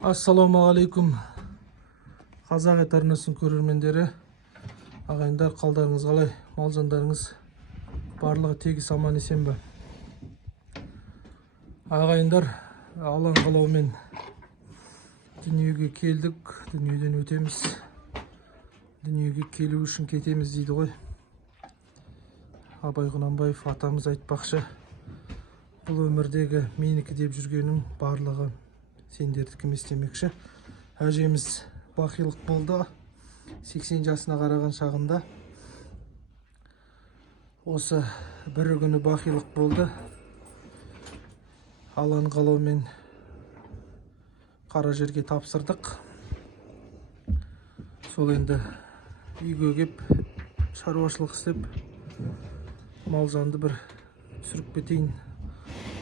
Ассалаумағалейкум қазақ ет арнасын көрермендері, ағайындар, қалдарыңыз қалай? Мал-жандарыңыз барлығы тегіс аман есен бе? Ағайындар, алан қалаумен дүниеге келдік, дүниеден өтеміз. Дүниеге келу үшін кетеміз дейді ғой. Абай Құнанбаев атамыз айтпақшы, бұл өмірдегі менікі деп жүргенің барлығы сендердікі емес демекші. Әжеміз бақилық болды, 80 жасына қараған шағында. Осы бір күні бақилық болды. Алан қалаумен қара жерге тапсырдық. Сол енді үйге кеп шаруашылық істеп, мал жанды бір түсіріп кетейін.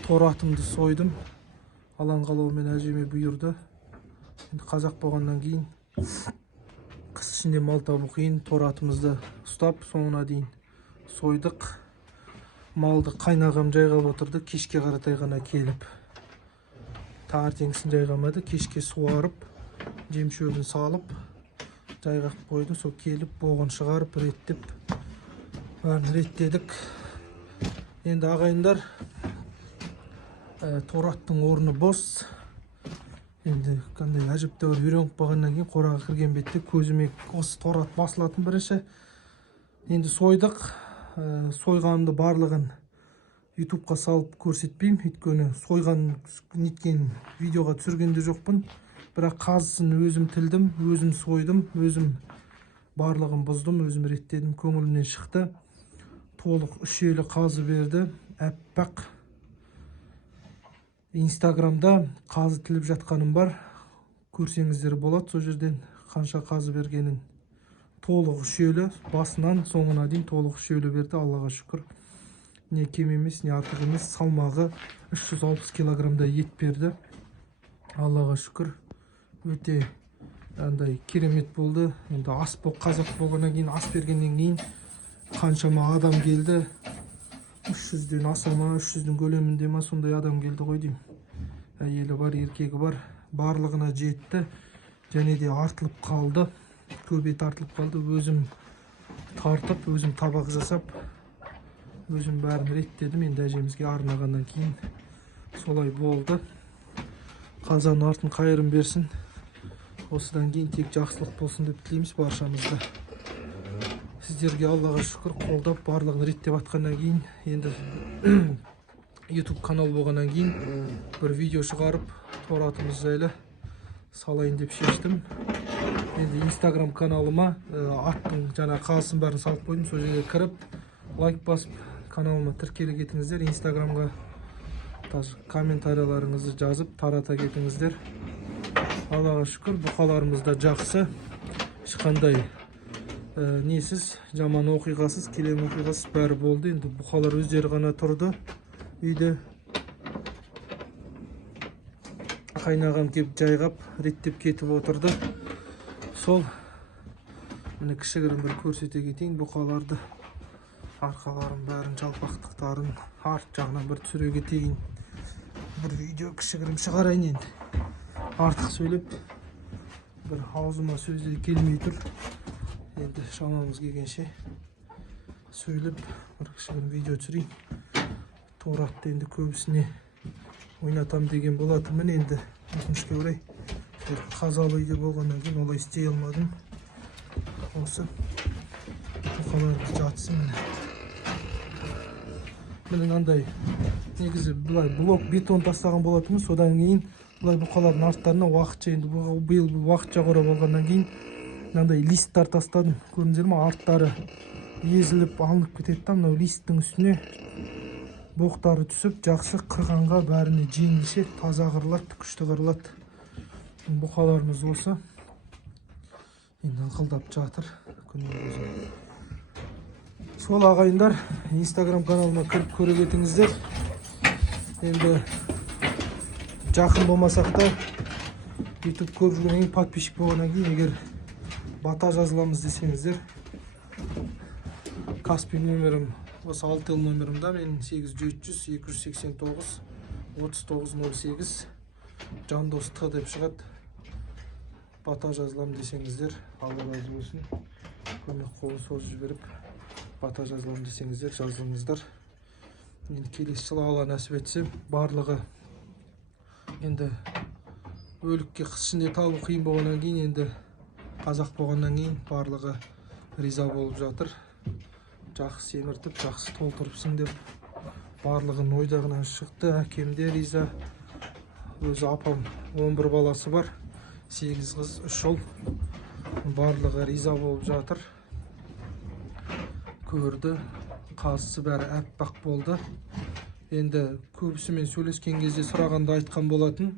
Тор атымды сойдым. Алан қалаумен әжеме бұйырды. Енді қазақ болғаннан кейін қыс ішінде мал табу қиын. Тор атымызды ұстап, соңына дейін сойдық. Малды қайнағам жайғап отырды. Кешке қаратай ғана келіп, таңертеңгісін жайғамады. Кешке суарып, жем шөбін салып, жайғап қойды. Сол келіп, боғын шығарып, реттеп, бәрін реттедік. Енді ағайындар, тор аттың орны бос. Енді қандай әжептәуір үйреніп болғаннан кейін қораға кірген бетте көзіме осы тор ат басылатын бірінші. Енді сойдық. Сойғанымды барлығын ютубқа салып көрсетпеймін, өйткені сойған неткен видеоға түсіргенде жоқпын. Бірақ қазысын өзім тілдім, өзім сойдым, өзім барлығын бұздым, өзім реттедім, көңілімнен шықты. Толық үшелі қазы берді, әппақ. Инстаграмда қазы тіліп жатқаным бар, көрсеңіздер болады. Сол жерден қанша қазы бергенін. Толық үшелі, басынан соңына дейін толық үшелі берді, Аллаға шүкір. Не кем емес, не артық емес. Салмағы 360 килограммдай ет берді, Аллаға шүкір. Өте керемет болды. Енді ас қазақ болғаннан кейін, ас бергеннен кейін қаншама адам келді. 300-ден аса ма, 300-дің көлемінде ма, сондай адам келді ғой деймін. Әйелі бар, еркегі бар, барлығына жетті. Және де артылып қалды, көп ет артылып қалды. Өзім тартып, өзім табақ жасап, өзім бәрін реттедім. Енді әжемізге арнағаннан кейін солай болды. Қазан артын қайырын берсін. Осыдан кейін тек жақсылық болсын деп тілейміз баршамызды. Сіздерге Аллаға шүкір, қолдап барлығын реттеп атқаннан кейін, енді YouTube канал болғаннан кейін бір видео шығарып, тор атымыз жайлы салайын деп шештім. Енді Instagram каналыма аттың жаңа қазысын бәрін салып қойдым. Сол жерге кіріп, лайк басып, каналыма тіркеле кетіңіздер. Инстаграмға комментарияларыңызды жазып, тарата кетіңіздер. Аллаға шүкір, бұқаларымыз да жақсы. Ешқандай несіз, жаман оқиғасыз, келем оқиғасыз бәрі болды. Енді бұқалар өздері ғана тұрды үйде. Қайнағам кеп жайғап, реттеп кетіп отырды. Сол міне кішігірім бір көрсете кетейін бұқаларды. Арқаларын бәрін, жалпақтықтарын арт жағынан бір түсіре кетейін. Бір видео кішігірім шығарайын енді. Артық сөйлеп, бір аузыма сөздер келмей тұр. Енді шамамыз келгенше сөйлеп, бір кішігірім видео түсірейін. Тор атты енді көбісіне ойнатам деген болатынмын. Енді өкінішке орай қазалы үйде болғаннан кейін олай істей алмадым. Осы бұқаларымыз жатсын. Міне мынандай негізі бұлай блок бетон тастаған болатынмын. Содан кейін бұлай бұқалардың арттарына уақытша, енді биыл уақытша қора болғаннан кейін мынандай листтар тастадым. Көрдіңіздер ме? Арттары езіліп алынып кетеді. Мынау листтің үстіне боқтары түсіп, жақсы қырғанға бәріне жеңілше таза қырылады, күшті қырылады. Бұқаларымыз осы. Енді аңқылдап жатыр. Сол ағайындар, Инстаграм каналыма кіріп көре кетіңіздер. Енді жақын болмасақ та, YouTube көп жүргеннен кейін, подписчик болғаннан кейін, егер бата жазыламыз десеңіздер, Каспий нөмірім осы 6 номерімда, мен 8700 289 3908 Жандос Т деп шығады. бата жазылам десеңіздер, Алла разы болсын. Көмек қолын созып жіберіп, бата жазылам десеңіздер, жазылыңыздар. Енді келесі жылы Алла нәсіп етсе, барлығы енді өлікке қыс ішінде табу қиын болғаннан кейін, енді қазақ болғаннан кейін барлығы риза болып жатыр. Жақсы семіртіп, жақсы толтырыпсың деп барлығын ойдағынан шықты. Әкем де риза. Өзі апам 11 баласы бар, 8 қыз, 3 ұл. Барлығы риза болып жатыр. Көрді, қазысы бәрі әппақ болды. Енді көбісімен сөйлескен кезде сұрағанда айтқан болатын,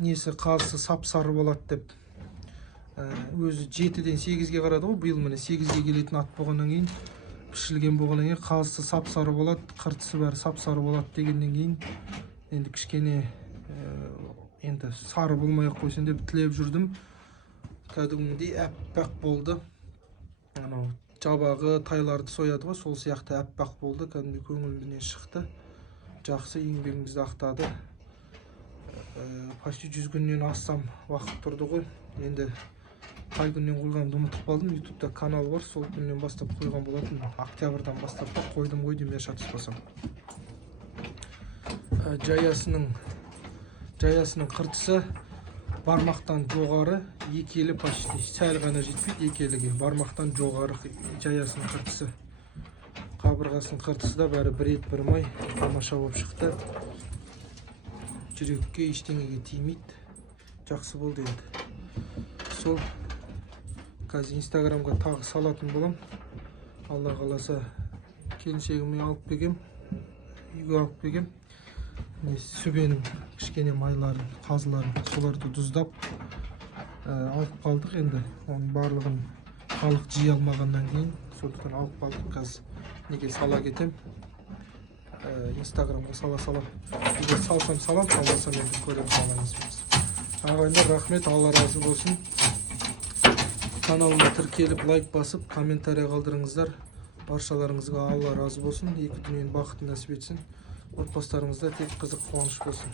несі қазысы сап-сары болады деп. Өзі 7-ден 8-ге қарады ғой, биыл міне 8-ге келетін ат болғаннан кейін, пішілген болғаннан кейін қазысы сап-сары болады, қыртысы бәрі сап-сары болады дегеннен кейін, енді кішкене енді сары болмай-ақ қойсын деп тілеп жүрдім. Кәдімгідей әппақ болды. Анау жабағы тайларды сояды ғой, сол сияқты әппақ болды, кәдімгі көңілінен шықты. Жақсы еңбегімізді ақтады. Почти 100 күннен астам уақыт тұрды ғой. Енді қай күннен қойғанымды ұмытып қалдым. Ютубта канал бар, сол күннен бастап қойған болатын. Октябрьдан бастап қойдым ғой деймін, шатаспасам. Жаясының қыртысы бармақтан жоғары, екі елі почти сәл ғана жетпейді, екі еліге бармақтан жоғары жаясының қыртысы. Қабырғасының қыртысы да бәрі бір ет бір май, тамаша болып шықты. Жүрекке ештеңеге тимейді. Жақсы болды енді. Сол қазір инстаграмға тағы салатын болам. Алла қаласа келіншегіме алып бергем, үйге алып бергем. Сүбенің кішкене майларын, қазыларын, соларды тұздап алып қалдық енді. Оның барлығын халық жей алмағаннан кейін, сондықтан алып қалдық. Қазір неге сала кетем, инстаграмға сала-салам. Егер салсам салам, салмасам енді көрем саламыз. Ағайындар, рахмет, Алла разы болсын. Каналыма тіркеліп, лайк басып, комментария қалдырыңыздар. Баршаларыңызға Алла разы болсын. Екі дүниенің бақытын нәсіп етсін. Отбасыларыңызда тек қызық, қуаныш болсын.